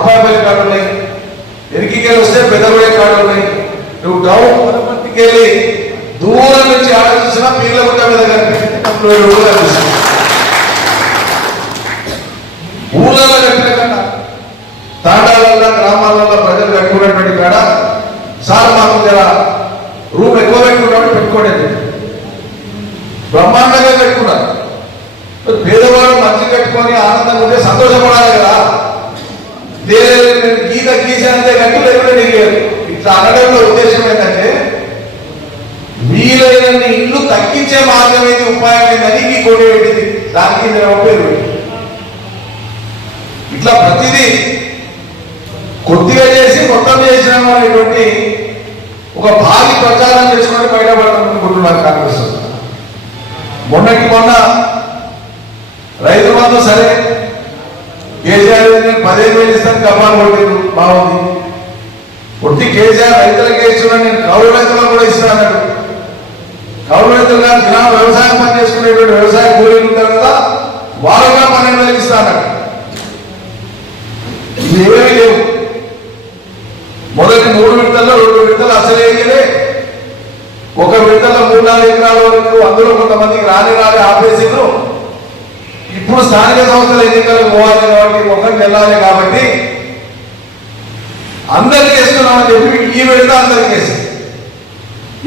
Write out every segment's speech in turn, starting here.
అబ్బాయిపల్లి కాళ్ళు ఉన్నాయి, ఎరికికెళ్ళి వస్తే పెద్దపల్లి కాళ్ళు ఉన్నాయి. నువ్వు టౌన్ వనపర్తికి వెళ్ళి దూరం నుంచి ఆలోచించినా పీర్ల గుట్ట మీద కనిపిస్తుంది. ఊళ్ళలో కట్టిన కన్నా తాండాలలో గ్రామాలలో ప్రజలు కట్టుకున్నటువంటి కాడ సార్ మాకు జర రూమ్ ఎక్కువ పెట్టుకున్నామని పెట్టుకోండి, బ్రహ్మాండంగా పెట్టుకున్నారు. పేదవాడు మంచి కట్టుకొని ఆనందంగా ఉంటే సంతోషపడాలి కదా. గీత గీసేంతే కట్టు లేకుండా నీకు ఇట్లా అనడంలో ఉద్దేశం ఏంటంటే వీలైనన్ని ఇల్లు తగ్గించే మార్గం ఏంటి, ఉపాయం ఏంటని మీ కోటి పెట్టింది. దానికి నేను పేరు పెట్టి ఇట్లా ప్రతిదీ కొద్దిగా చేసి మొత్తం చేసినాము అనేటువంటి ఒక భారీ ప్రచారం చేసుకొని బయటపడాలనుకుంటున్నారు కాంగ్రెస్. మొన్నటి మొన్న రైతు బంధు సరే కేసీఆర్ 15,000 ఇస్తాను కమ్మాలు కొట్టిండు, బాగుంది. కొట్టి కేసీఆర్ రైతులకే ఇస్తున్నాను, నేను కౌలు రైతులకు కూడా ఇస్తున్నాను. కౌలు రైతులు కాదు, గ్రామ వ్యవసాయం పని చేసుకునేటువంటి వ్యవసాయ కూలీలు ఉంటారు కదా, వాళ్ళుగా 12,000 ఇస్తాను. ఇవేమీ లేవు. మొదటి 3 విడతల్లో 2 విడతలు అసలు వేయలే. ఒక విడతలో 3-4 ఎకరాల వరకు, అందులో కొంతమందికి రాని ఆపేసిండ్రు. ఇప్పుడు స్థానిక సంస్థల ఎన్నికలు పోవాలి కాబట్టి ముఖం వెళ్ళాలి కాబట్టి అందరికి వేస్తున్నామని చెప్పి ఈ విడత అందరికి వేసి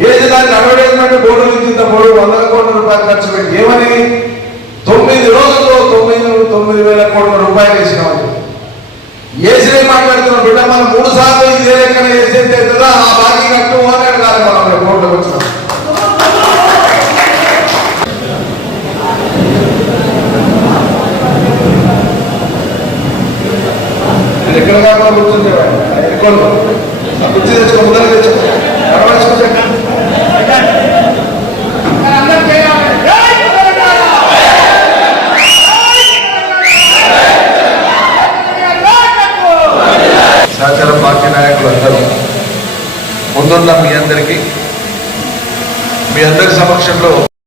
ఏది దానికి అడ్వర్టైజ్మెంట్ బోర్డు నుంచి ఇంత బోర్డు 100 కోట్ల రూపాయలు ఖర్చు పెట్టి ఏమని 9 రోజుల్లో 9,000 కోట్ల రూపాయలు వేసినామని వేసినే మాట్లాడుతున్నాం. బిడ్డ మనం 3 సార్లు ఇదే లెక్కన వేసేస్తే కదా ఆ బాకీ కట్టు అని అడగాలి. మనం కోర్టుకు వచ్చినాం. ఎక్కడ కాకుండా కూర్చుంటే కుర్చీ తెచ్చుకో, ముందర తెచ్చుకో, సహచర పార్టీ నాయకులు అందరూ ముందున్న మీ అందరి సమక్షంలో